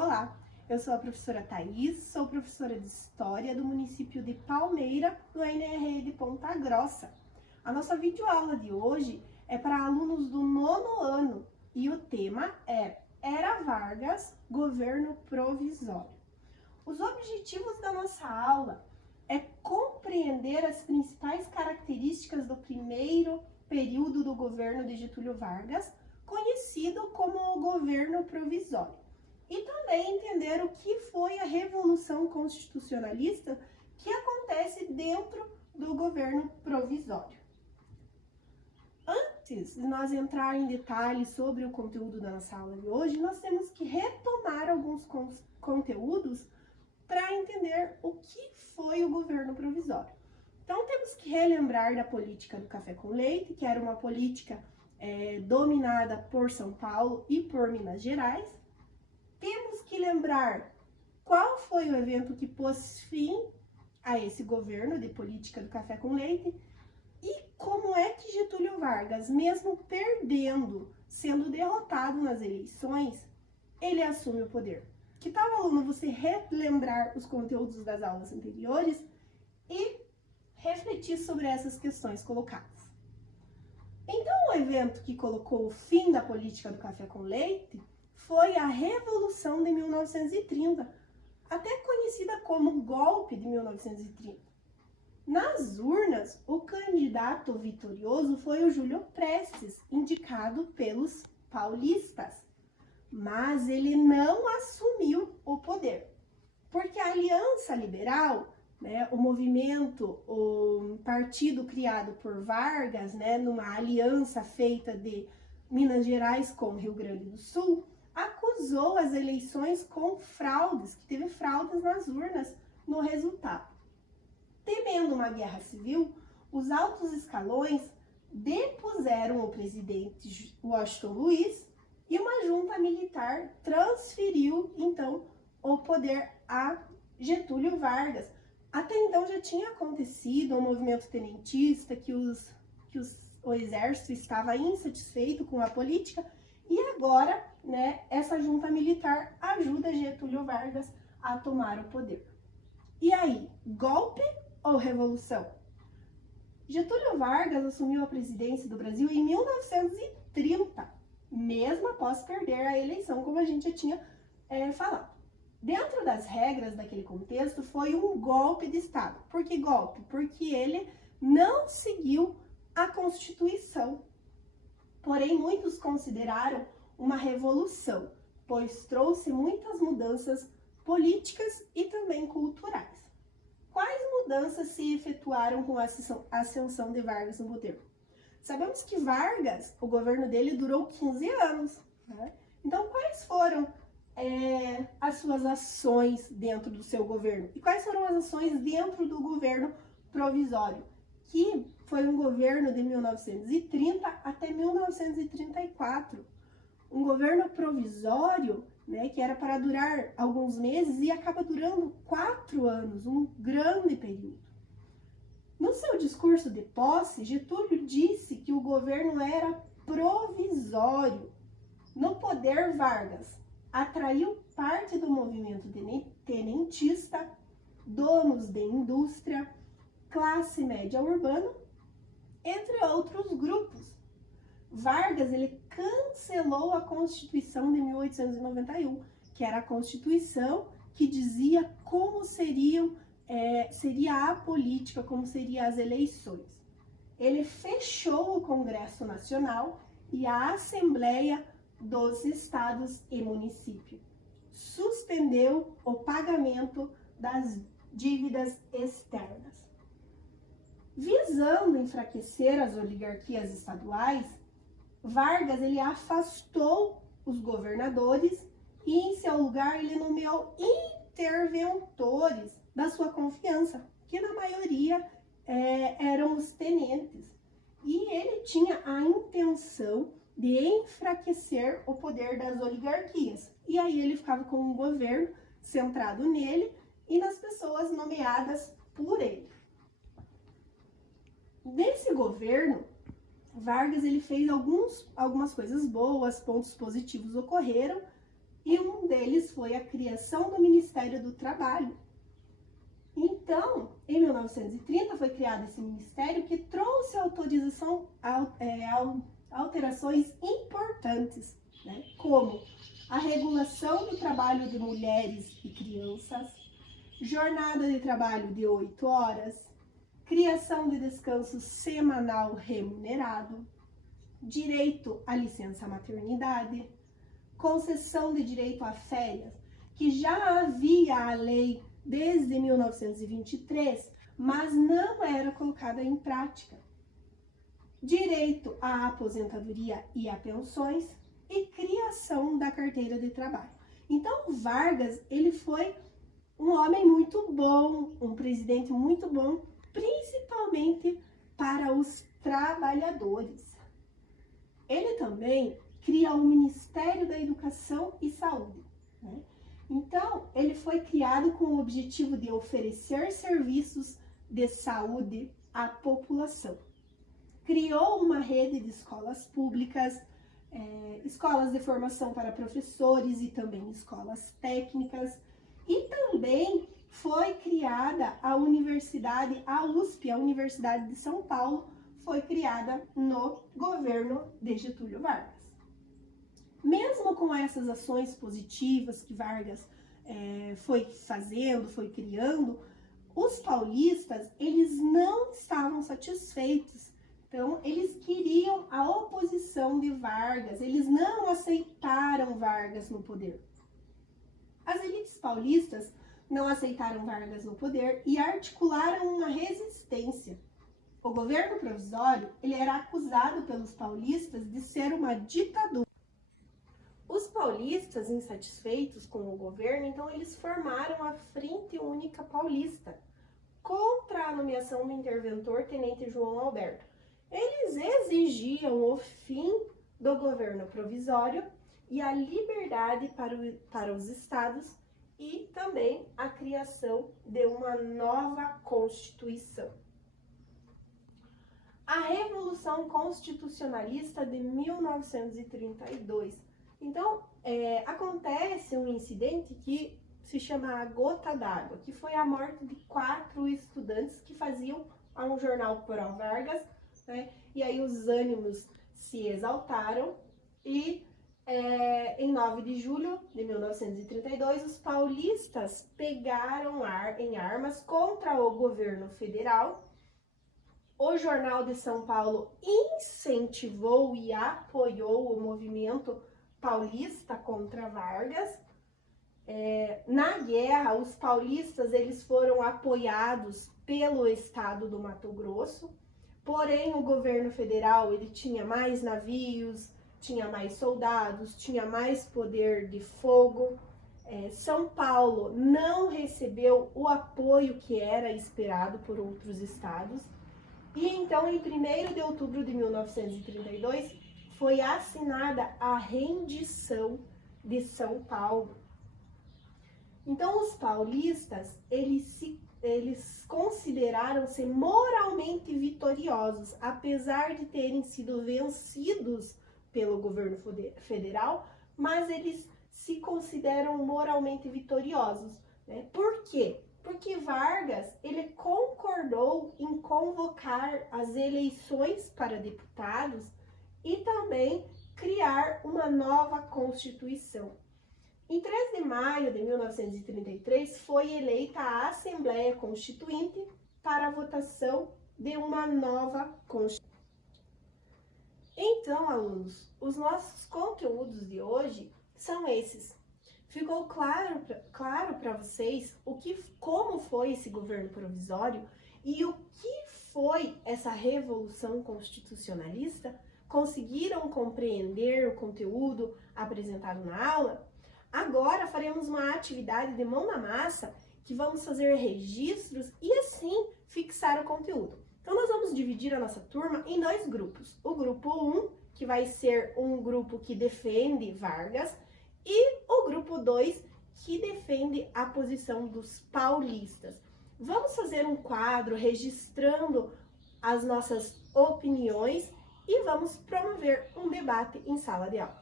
Olá, eu sou a professora Thaís, sou professora de História do município de Palmeira, do NRE de Ponta Grossa. A nossa videoaula de hoje é para alunos do 9º ano e o tema é Era Vargas, Governo Provisório. Os objetivos da nossa aula é compreender as principais características do primeiro período do governo de Getúlio Vargas, conhecido como o governo provisório, e também entender o que foi a Revolução Constitucionalista que acontece dentro do governo provisório. Antes de nós entrar em detalhes sobre o conteúdo da nossa aula de hoje, nós temos que retomar alguns conteúdos para entender o que foi o governo provisório. Então, temos que relembrar da política do café com leite, que era uma política dominada por São Paulo e por Minas Gerais. Temos que lembrar qual foi o evento que pôs fim a esse governo de política do café com leite e como é que Getúlio Vargas, mesmo perdendo, sendo derrotado nas eleições, ele assume o poder. Que tal, aluno, você relembrar os conteúdos das aulas anteriores e refletir sobre essas questões colocadas? Então, o evento que colocou o fim da política do café com leite foi a Revolução de 1930, até conhecida como Golpe de 1930. Nas urnas, o candidato vitorioso foi o Júlio Prestes, indicado pelos paulistas. Mas ele não assumiu o poder, porque a Aliança Liberal, o movimento, o partido criado por Vargas, numa aliança feita de Minas Gerais com Rio Grande do Sul, acusou as eleições com fraudes, que teve fraudes nas urnas no resultado. Temendo uma guerra civil, os altos escalões depuseram o presidente Washington Luiz e uma junta militar transferiu, então, o poder a Getúlio Vargas. Até então já tinha acontecido um movimento tenentista, que o exército estava insatisfeito com a política, e agora, essa junta militar ajuda Getúlio Vargas a tomar o poder. E aí, golpe ou revolução? Getúlio Vargas assumiu a presidência do Brasil em 1930, mesmo após perder a eleição, como a gente já tinha falado. Dentro das regras daquele contexto, foi um golpe de Estado. Por que golpe? Porque ele não seguiu a Constituição. Porém, muitos consideraram uma revolução, pois trouxe muitas mudanças políticas e também culturais. Quais mudanças se efetuaram com a ascensão de Vargas no poder? Sabemos que Vargas, o governo dele durou 15 anos. Então, quais foram as suas ações dentro do seu governo? E quais foram as ações dentro do governo provisório? Que foi um governo de 1930 até 1934. Um governo provisório, que era para durar alguns meses e acaba durando 4 anos, um grande período. No seu discurso de posse, Getúlio disse que o governo era provisório. No poder, Vargas atraiu parte do movimento tenentista, donos de indústria, classe média urbana, entre outros grupos. Vargas ele cancelou a Constituição de 1891, que era a Constituição que dizia como seria a política, como seriam as eleições. Ele fechou o Congresso Nacional e a Assembleia dos Estados e Municípios. Suspendeu o pagamento das dívidas externas. Visando enfraquecer as oligarquias estaduais, Vargas ele afastou os governadores e, em seu lugar, ele nomeou interventores da sua confiança, que na maioria eram os tenentes. E ele tinha a intenção de enfraquecer o poder das oligarquias. E aí ele ficava com um governo centrado nele e nas pessoas nomeadas por ele. Nesse governo, Vargas ele fez algumas coisas boas, pontos positivos ocorreram, e um deles foi a criação do Ministério do Trabalho. Então, em 1930 foi criado esse ministério que trouxe alterações importantes, né? Como a regulação do trabalho de mulheres e crianças, jornada de trabalho de 8 horas, criação de descanso semanal remunerado, direito à licença maternidade, concessão de direito a férias, que já havia a lei desde 1923, mas não era colocada em prática. Direito à aposentadoria e a pensões e criação da carteira de trabalho. Então, Vargas, ele foi um homem muito bom, um presidente muito bom, principalmente para os trabalhadores. Ele também cria o Ministério da Educação e Saúde, né? Então, ele foi criado com o objetivo de oferecer serviços de saúde à população. Criou uma rede de escolas públicas, escolas de formação para professores e também escolas técnicas. E também foi criada a universidade, a USP, a Universidade de São Paulo, foi criada no governo de Getúlio Vargas. Mesmo com essas ações positivas que Vargas foi fazendo, foi criando, os paulistas, eles não estavam satisfeitos. Então, eles queriam a oposição de Vargas, eles não aceitaram Vargas no poder. As elites paulistas não aceitaram Vargas no poder e articularam uma resistência. O governo provisório, ele era acusado pelos paulistas de ser uma ditadura. Os paulistas, insatisfeitos com o governo, então eles formaram a Frente Única Paulista contra a nomeação do interventor Tenente João Alberto. Eles exigiam o fim do governo provisório e a liberdade para os estados e também a criação de uma nova Constituição. A Revolução Constitucionalista de 1932. Então, acontece um incidente que se chama a Gota d'Água, que foi a morte de 4 estudantes que faziam um jornal pró-Vargas, né? E aí os ânimos se exaltaram e em 9 de julho de 1932, os paulistas pegaram em armas contra o governo federal. O Jornal de São Paulo incentivou e apoiou o movimento paulista contra Vargas. Na guerra, os paulistas eles foram apoiados pelo estado do Mato Grosso, porém o governo federal ele tinha mais navios, tinha mais soldados, tinha mais poder de fogo. São Paulo não recebeu o apoio que era esperado por outros estados. E então, em 1º de outubro de 1932, foi assinada a rendição de São Paulo. Então, os paulistas, eles consideraram-se moralmente vitoriosos, apesar de terem sido vencidos pelo governo federal, mas eles se consideram moralmente vitoriosos, né? Por quê? Porque Vargas, ele concordou em convocar as eleições para deputados e também criar uma nova Constituição. Em 3 de maio de 1933, foi eleita a Assembleia Constituinte para a votação de uma nova Constituição. Então, alunos, os nossos conteúdos de hoje são esses. Ficou claro para vocês como foi esse governo provisório e o que foi essa revolução constitucionalista? Conseguiram compreender o conteúdo apresentado na aula? Agora faremos uma atividade de mão na massa que vamos fazer registros e assim fixar o conteúdo. Então nós vamos dividir a nossa turma em 2 grupos. O grupo 1, que vai ser um grupo que defende Vargas, e o grupo 2, que defende a posição dos paulistas. Vamos fazer um quadro registrando as nossas opiniões e vamos promover um debate em sala de aula.